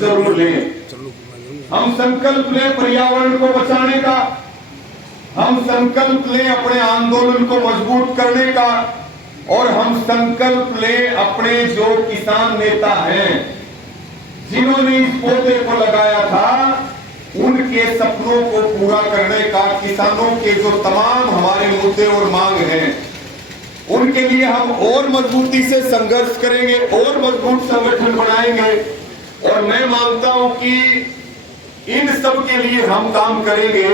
जरूर लें। हम संकल्प लें पर्यावरण को बचाने का, हम संकल्प लें अपने आंदोलन को मजबूत करने का, और हम संकल्प लें अपने जो किसान नेता हैं जिन्होंने इस पौधे को लगाया था उनके सपनों को पूरा करने का, किसानों के जो तमाम हमारे मुद्दे और मांग हैं उनके लिए हम और मजबूती से संघर्ष करेंगे और मजबूत संगठन बनाएंगे। और मैं मानता हूं कि इन सब के लिए हम काम करेंगे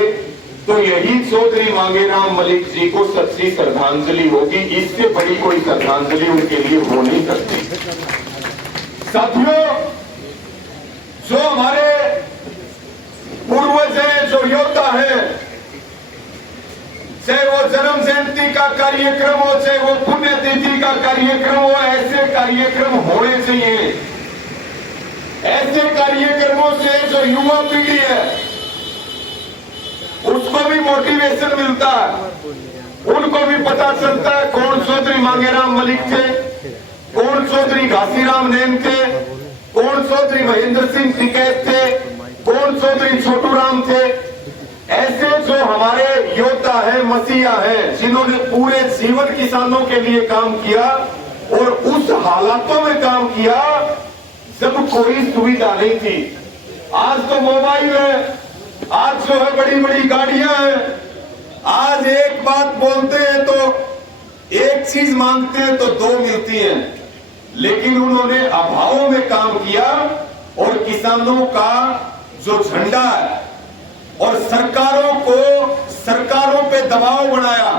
तो यही चौधरी मांगेराम मलिक जी को सच्ची श्रद्धांजलि होगी। इससे बड़ी कोई श्रद्धांजलि उनके लिए हो नहीं सकती। साथियों, जो हमारे पूर्वज हैं, जो योद्धा है, चाहे वो जन्म जयंती का कार्यक्रम हो, चाहे वो पुण्यतिथि का कार्यक्रम हो, ऐसे कार्यक्रम होने चाहिए। ऐसे कार्यक्रमों से जो युवा पीढ़ी है उसको भी मोटिवेशन मिलता है, उनको भी पता चलता है कौन चौधरी मांगेराम मलिक थे, कौन चौधरी घासीराम नैन थे, कौन चौधरी महेंद्र सिंह टिकैत थे, कौन चौधरी छोटू राम थे। ऐसे जो हमारे योद्धा है, मसीहा है, जिन्होंने पूरे जीवन किसानों के लिए काम किया और उस हालातों में काम किया जब कोई सुविधा नहीं थी। आज तो मोबाइल है, आज जो है बड़ी बड़ी गाड़ियां हैं, आज एक बात बोलते हैं तो एक चीज मांगते हैं तो दो मिलती हैं। लेकिन उन्होंने अभावों में काम किया और किसानों का जो झंडा है और सरकारों पे दबाव बनाया,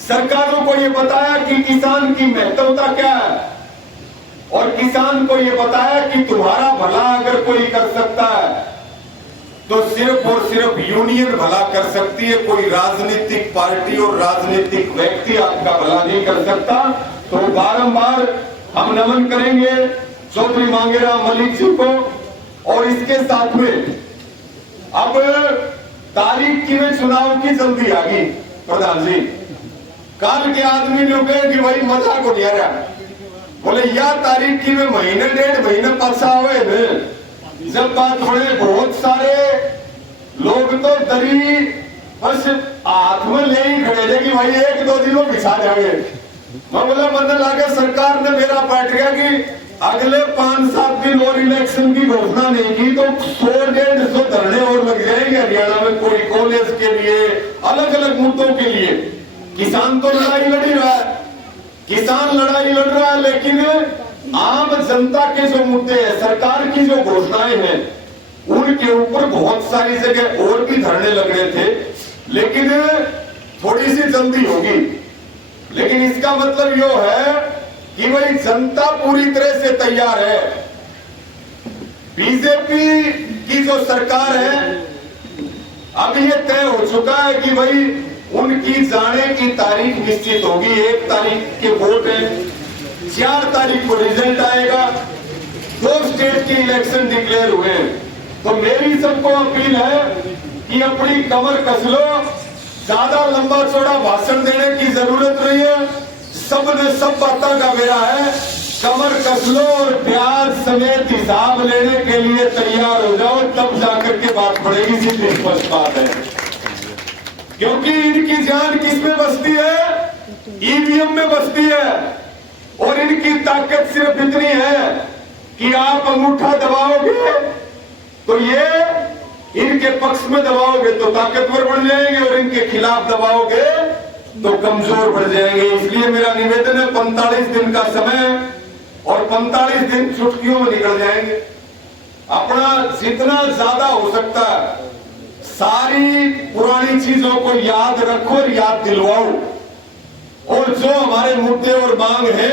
सरकारों को ये बताया कि किसान की महत्वता क्या है, और किसान को ये बताया कि तुम्हारा भला अगर कोई कर सकता है तो सिर्फ और सिर्फ यूनियन भला कर सकती है, कोई राजनीतिक पार्टी और राजनीतिक व्यक्ति आपका भला नहीं कर सकता। तो बारंबार हम नमन करेंगे चौधरी मांगेराम मलिक जी को। और इसके साथ में अब तारीख की में चुनाव की जल्दी आ गई। प्रधान जी, काल के आदमी लोग कि भाई मजा को नहीं आ रहा, बोले या तारीख की में महीने डेढ़ महीने पासा हुए जब बात पड़े बहुत सारे लोग तो दरी बस हाथ में ले ही खड़े थे कि भाई एक दो दिनों बिछा जाएंगे। मैं बोला मन लगा सरकार ने मेरा पाट गया कि अगले 5-7 दिन और इलेक्शन की घोषणा नहीं की तो 100-150 धरने और लग जाएंगे हरियाणा में, कोई कॉलेज के लिए, अलग अलग मुद्दों के लिए। किसान तो लड़ाई लड़ ही रहा है, किसान लड़ाई लड़ रहा है, लेकिन आम जनता के जो मुद्दे हैं, सरकार की जो घोषणाएं हैं, उनके ऊपर बहुत सारी जगह और भी धरने लग रहे थे, लेकिन थोड़ी सी जल्दी होगी। लेकिन इसका मतलब यो है कि भाई जनता पूरी तरह से तैयार है। बीजेपी की जो सरकार है अब ये तय हो चुका है कि भाई उनकी जाने की तारीख निश्चित होगी। 1 तारीख के वोट है, 4 तारीख को रिजल्ट आएगा, 2 स्टेट के इलेक्शन डिक्लेयर हुए हैं। तो मेरी सबको अपील है कि अपनी कमर कस लो, ज्यादा लंबा चौड़ा भाषण देने की जरूरत नहीं है, सबने सब बातों का बेरा है। कमर कस लो और प्याज समेत हिसाब लेने के लिए तैयार हो जाओ, तब जाकर के बात पड़ेगी। सीधी स्पष्ट बात है, क्योंकि इनकी जान किसमें बसती है? ईवीएम में बसती है। और इनकी ताकत सिर्फ इतनी है कि आप अंगूठा दबाओगे तो ये इनके पक्ष में दबाओगे तो ताकतवर बढ़ जाएंगे और इनके खिलाफ दबाओगे तो कमजोर बढ़ जाएंगे। इसलिए मेरा निवेदन है 45 दिन का समय और 45 दिन चुटकियों में निकल जाएंगे। अपना जितना ज्यादा हो सकता है सारी पुरानी चीजों को याद रखो और याद दिलवाओ, और जो हमारे मुद्दे और मांग है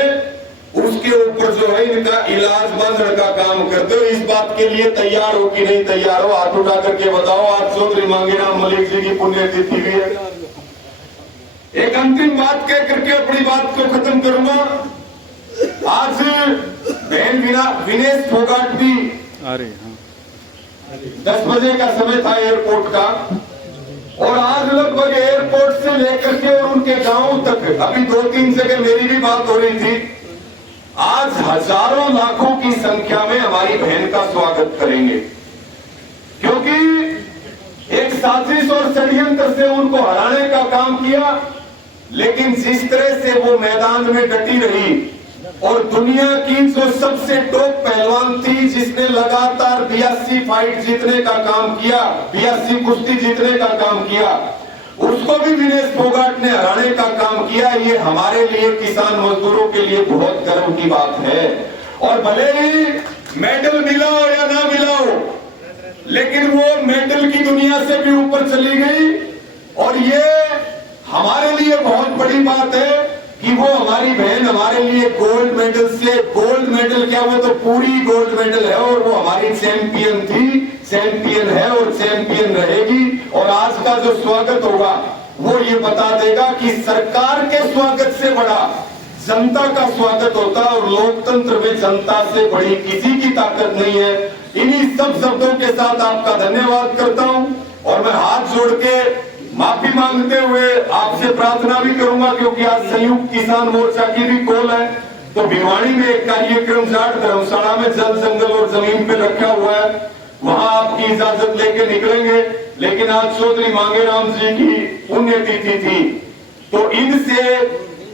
उसके ऊपर जो है इनका इलाज बंधन का काम करते हो। इस बात के लिए तैयार हो कि नहीं तैयार हो, हाथ उठा करके बताओ। आज चौधरी मांगेराम मलिक जी की पुण्यतिथि भी है। एक अंतिम बात कह करके अपनी बात को खत्म करूंगा। आज बहन विनेश फोगाट भी 10 बजे का समय था एयरपोर्ट का, और आज लगभग एयरपोर्ट से लेकर के और उनके गांव तक अभी 2-3 जगह मेरी भी बात हो रही थी, आज हजारों लाखों की संख्या में हमारी बहन का स्वागत करेंगे, क्योंकि एक साजिश और षड्यंत्र से उनको हराने का काम किया। लेकिन जिस तरह से वो मैदान में डटी रही और दुनिया की जो सबसे टॉप पहलवान थी, जिसने लगातार 82 फाइट जीतने का काम किया, 82 कुश्ती जीतने का काम किया, उसको भी विनेश फोगाट ने हराने का काम किया। ये हमारे लिए, किसान मजदूरों के लिए बहुत गर्व की बात है। और भले ही मेडल मिला हो या ना मिला हो, लेकिन वो मेडल की दुनिया से भी ऊपर चली गई। और ये हमारे लिए बहुत बड़ी बात है कि वो हमारी बहन हमारे लिए गोल्ड मेडल से, गोल्ड मेडल क्या, वो तो पूरी गोल्ड मेडल है, और वो हमारी चैंपियन थी, चैंपियन है और चैंपियन रहेगी। और आज का जो स्वागत होगा वो ये बता देगा कि सरकार के स्वागत से बड़ा जनता का स्वागत होता है, और लोकतंत्र में जनता से बड़ी किसी की ताकत नहीं है। इन्हीं सब शब्दों के साथ आपका धन्यवाद करता हूं, और मैं हाथ जोड़ के माफी मांगते हुए आपसे प्रार्थना भी करूंगा, क्योंकि आज संयुक्त किसान मोर्चा की भी कॉल है। तो भिवानी में एक कार्यक्रम जाट धर्मशाला में जल जंगल और जमीन पे रखा हुआ है, वहां आपकी इजाजत लेके निकलेंगे। लेकिन आज चौधरी मांगेराम जी की पुण्यतिथि थी, तो इनसे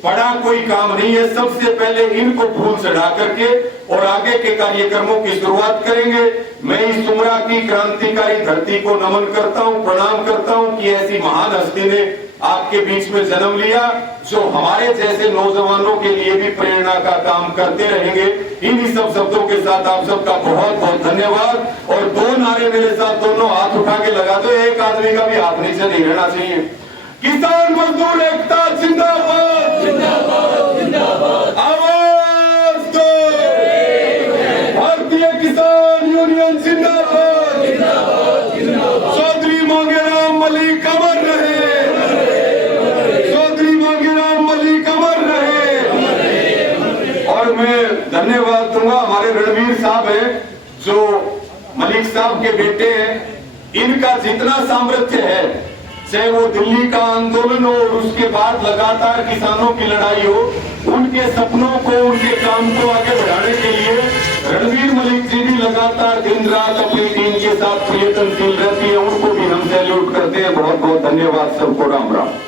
बड़ा कोई काम नहीं है। सबसे पहले इनको फूल चढ़ा करके और आगे के कार्यक्रमों की शुरुआत करेंगे। मैं इस उमरा की क्रांतिकारी धरती को नमन करता हूं, प्रणाम करता हूं कि ऐसी महान हस्ती ने आपके बीच में जन्म लिया, जो हमारे जैसे नौजवानों के लिए भी प्रेरणा का काम करते रहेंगे। इन्हीं सब शब्दों के साथ आप सबका बहुत बहुत धन्यवाद। और दो नारे मेरे साथ, दोनों हाथ उठा के लगा दो, एक आदमी का भी हाथ नीचे नहीं रहना चाहिए। किसान मजदूर एकता जिंदाबाद, जिंदाबाद, जिंदाबाद। आवाज दो, भारतीय किसान यूनियन जिंदाबाद, जिंदाबाद, जिंदाबाद। चौधरी मांगेराम मलिक अमर रहे, चौधरी मांगेराम मलिक अमर रहे। और मैं धन्यवाद दूंगा हमारे रणवीर साहब हैं, जो मलिक साहब के बेटे हैं। इनका जितना सामर्थ्य है, चाहे वो दिल्ली का आंदोलन हो और उसके बाद लगातार किसानों की लड़ाई हो, उनके सपनों को, उनके काम को आगे बढ़ाने के लिए रणवीर मलिक जी भी लगातार दिन रात अपनी टीम के साथ प्रयत्नशील रहती है। उनको भी हम सैल्यूट करते हैं। बहुत बहुत धन्यवाद सबको। राम राम।